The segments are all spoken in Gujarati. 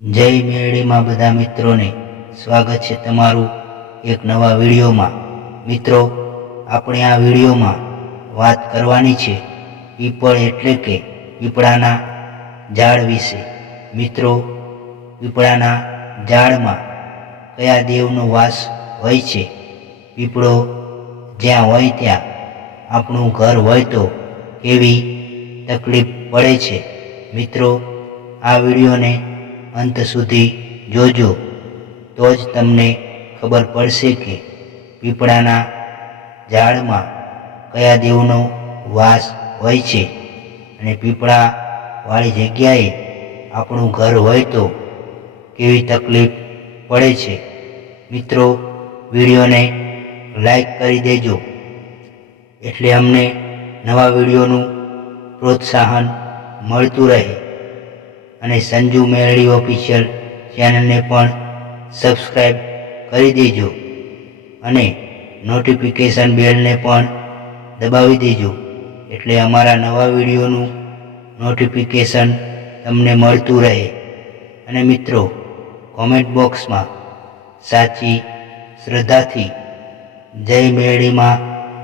જય મેળીમાં બધા મિત્રોને સ્વાગત છે તમારું એક નવા વિડીયોમાં. મિત્રો, આપણે આ વિડીયોમાં વાત કરવાની છે પીપળ એટલે કે પીપળાના ઝાડ વિશે. મિત્રો પીપળાના ઝાડમાં કયા દેવનો વાસ હોય છે? પીપળો જ્યાં હોય ત્યાં આપણું ઘર હોય તો કેવી તકલીફ પડે છે? મિત્રો, આ વિડીયોને અંત સુધી જોજો, તો જ તમને ખબર પડશે કે પીપળાના ઝાડમાં કયા દેવનો વાસ હોય છે. અને પીપળા વાળી જગ્યાએ આપણું ઘર હોય તો કેવી તકલીફ પડે છે. મિત્રો, વિડીયોને લાઈક કરી દેજો. એટલે અમને નવા વિડીયોનું પ્રોત્સાહન મળતું રહે. અને સંજુ મેરડી ઓફિશિયલ ચેનલને પણ સબસ્ક્રાઈબ કરી દેજો. અને નોટિફિકેશન બેલને પણ દબાવી દેજો. એટલે અમારા નવા વિડીયોનું નોટિફિકેશન તમને મળતું રહે. અને મિત્રો કોમેન્ટ બોક્સમાં સાચી શ્રદ્ધાથી જય મેળીમાં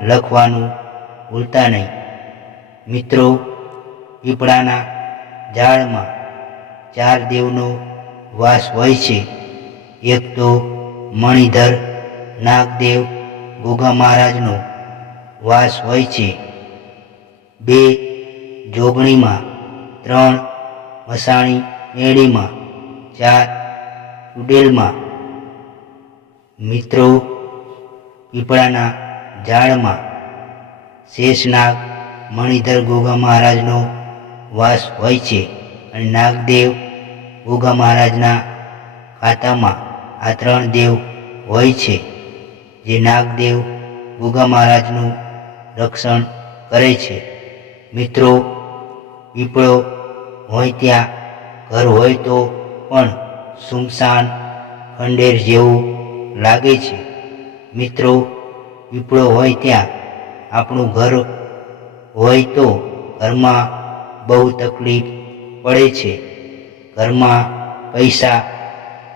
લખવાનું ભૂલતા નહીં. મિત્રો, પીપળાના ઝાડમાં ચાર દેવનો વાસ હોય છે. એક તો મણિધર, નાગદેવ, ગોગા મહારાજનો વાસ હોય છે. બે જોગણીમાં, ત્રણ મસાણી મેળીમાં, ચાર ઉડેલમાં મિત્રો, પીપળાના ઝાડમાં શેષનાગ મણિધર, ગોગા મહારાજનો વાસ હોય છે અને નાગદેવ ગોગા મહારાજના ખાતામાં આ ત્રણ દેવ હોય છે, જે નાગદેવ ગોગા મહારાજનું રક્ષણ કરે છે. મિત્રો, પીપળો હોય ત્યાં ઘર હોય તો પણ સુમસાન ખંડેર જેવું લાગે છે. મિત્રો, પીપળો હોય ત્યાં આપણું ઘર હોય તો ઘરમાં બહુ તકલીફ પડે છે. ઘરમાં પૈસા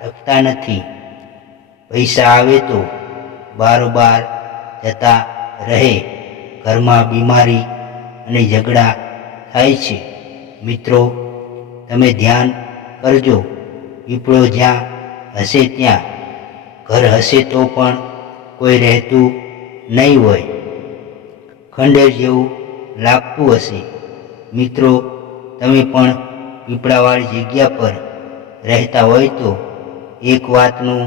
ટકતા નથી. પૈસા આવે તો બારોબાર જતા રહે. ઘરમાં બીમારી અને ઝઘડા થાય છે. મિત્રો, તમે ધ્યાન કરજો. પીપળો જ્યાં હશે ત્યાં. ઘર હશે તો પણ કોઈ રહેતું નહીં હોય. ખંડેર જેવું લાગતું હશે. મિત્રો, તમે પણ પીપળાવાળી જગ્યા પર રહેતા હોય તો એક વાતનું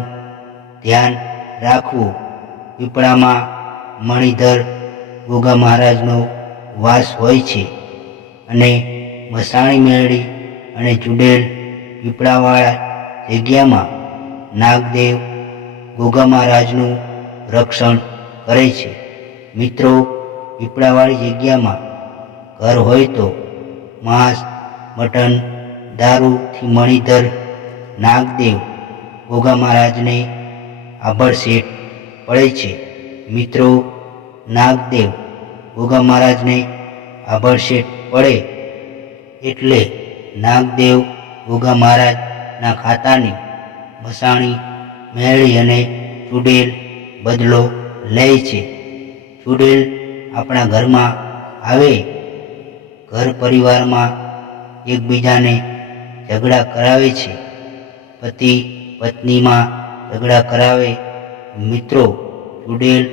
ધ્યાન રાખવું પીપળામાં મણિધર ગોગા મહારાજનો વાસ હોય છે અને મસાણી મેળી અને ચુડેલ પીપળાવાળા જગ્યામાં નાગદેવ ગોગા મહારાજનું રક્ષણ કરે છે. મિત્રો પીપળાવાળી જગ્યામાં ઘર હોય તો માંસ, મટન દારૂથી મણિધર નાગદેવ ગોગા મહારાજને આભડસેટ પડે છે. મિત્રો, નાગદેવ ગોગા મહારાજને આભડસેટ પડે એટલે નાગદેવ ગોગા મહારાજના ખાતાની મસાણી મેળી અને ચૂડેલ બદલો લે છે. ચુડેલ આપણા ઘરમાં આવે, ઘર પરિવારમાં એકબીજાને ઝઘડા કરાવે છે. પતિ, પત્નીમાં ઝઘડા કરાવે, મિત્રો ચુડેલ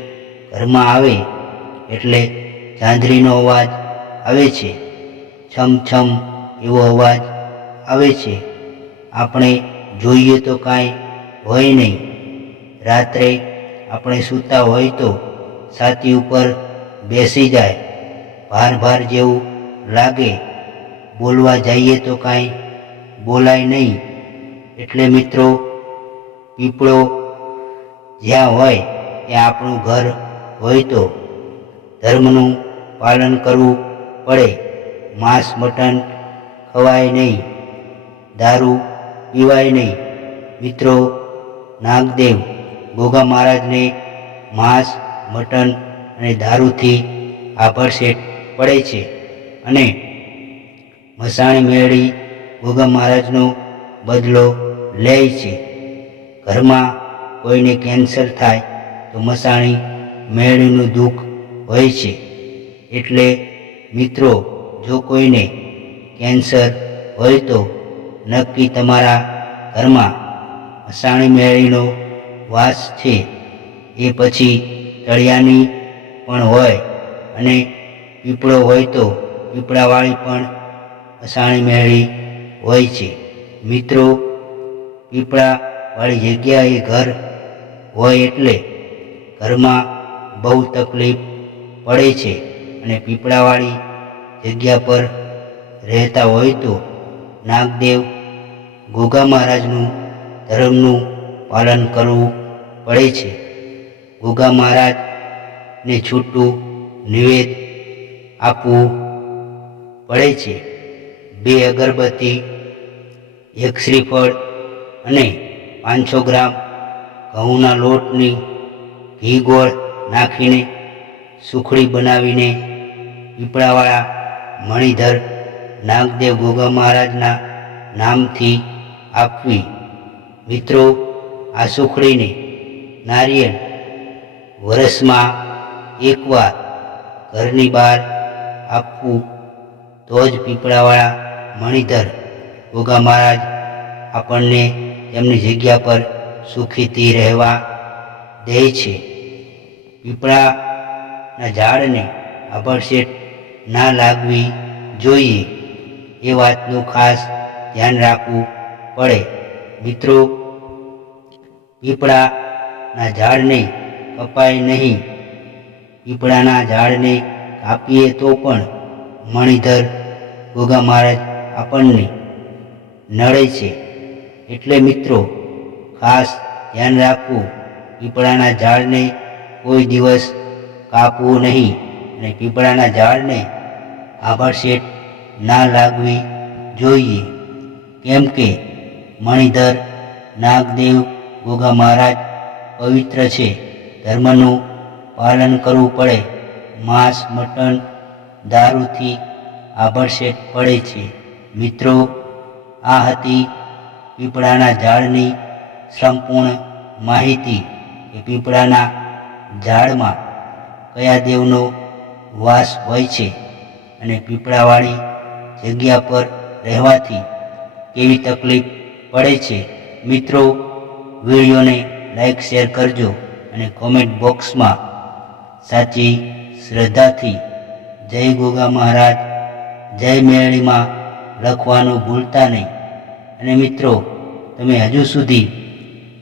ઘરમાં આવે એટલે ઝાંઝરીનો અવાજ આવે છે. છમ છમ એવો અવાજ આવે છે. આપણે જોઈએ તો કાંઈ હોય નહીં. રાત્રે આપણે સૂતા હોય તો છાતી ઉપર બેસી જાય. ભાર ભાર જેવું લાગે. બોલવા જઈએ તો કાંઈ બોલાય નહીં. એટલે મિત્રો, પીપળો જ્યાં હોય ત્યાં આપણું ઘર હોય તો ધર્મનું પાલન કરવું પડે. માંસ, મટન ખવાય નહીં. દારૂ પીવાય નહીં. મિત્રો, નાગદેવ ગોગા મહારાજને માંસ, મટન અને દારૂથી આભડસેટ પડે છે. અને મસાણી મેળી ગોગા મહારાજનો બદલો લે છે. ઘરમાં કોઈને કેન્સર થાય તો મસાણી મેળીનું દુઃખ હોય છે. એટલે મિત્રો, જો કોઈને કેન્સર હોય તો નક્કી તમારા ઘરમાં મસાણી મેળીનો વાસ છે. એ પછી તળિયાની પણ હોય અને પીપળો હોય તો પીપળાવાળી પણ મસાણી મેળી હોય છે. મિત્રો, પીપળાવાળી જગ્યાએ ઘર હોય એટલે ઘરમાં બહુ તકલીફ પડે છે અને પીપળાવાળી જગ્યા પર રહેતા હોય તો નાગદેવ ગોગા મહારાજનું ધર્મનું પાલન કરવું પડે છે. ગોગા મહારાજને છૂટું નિવેદ આપવું પડે છે. બે અગરબત્તી, એક શ્રીફળ અને પાંચસો ગ્રામ ઘઉંના લોટની ઘી ગોળ નાખીને સુખડી બનાવીને પીપળાવાળા મણિધર નાગદેવ ગોગા મહારાજના નામથી આપવી. મિત્રો, આ સુખડીને નારિયેળ વર્ષમાં એકવાર ઘરની બહાર આપવું તો જ પીપળાવાળા મણિધર ગોગા મહારાજ, આપણને તેમની જગ્યા પર સુખીથી રહેવા દે છે. પીપળાના ઝાડને આભડશેટ ના લાગવી જોઈએ એ વાતનું ખાસ ધ્યાન રાખવું પડે. મિત્રો, પીપળાના ઝાડને કપાય નહીં. પીપળાના ઝાડને કાપીએ તો પણ મણિધર ગોગા મહારાજ આપણને નડે છે. એટલે મિત્રો, ખાસ ધ્યાન રાખવું, પીપળાના ઝાડને કોઈ દિવસ કાપવું નહીં અને પીપળાના ઝાડને આભરશેટ ના લાગવી જોઈએ. કેમ કે મણિધર, નાગદેવ, ગોગા મહારાજ પવિત્ર છે. ધર્મનું પાલન કરવું પડે. માંસ, મટન, દારૂથી આભરશેટ પડે છે. મિત્રો, આ હતી પીપળાના ઝાડની સંપૂર્ણ માહિતી કે પીપળાના ઝાડમાં કયા દેવનો વાસ હોય છે અને પીપળાવાળી જગ્યા પર રહેવાથી કેવી તકલીફ પડે છે. મિત્રો, વિડીયોને લાઈક, શેર કરજો અને કોમેન્ટ બોક્સમાં સાચી શ્રદ્ધાથી જય ગોગા મહારાજ, જય મેળીમાં લખવાનું ભૂલતા નહીં. અને મિત્રો, તમે હજુ સુધી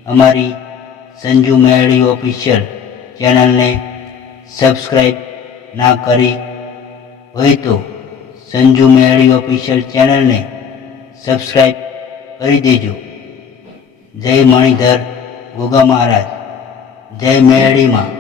અમારી સંજુ મેળી ઓફિશિયલ ચેનલને સબસ્ક્રાઈબ ના કરી હોય તો સંજુ મેળી ઓફિશિયલ ચેનલને સબસ્ક્રાઈબ કરી દેજો. જય મણિધર ગોગા મહારાજ. જય મેળીમાં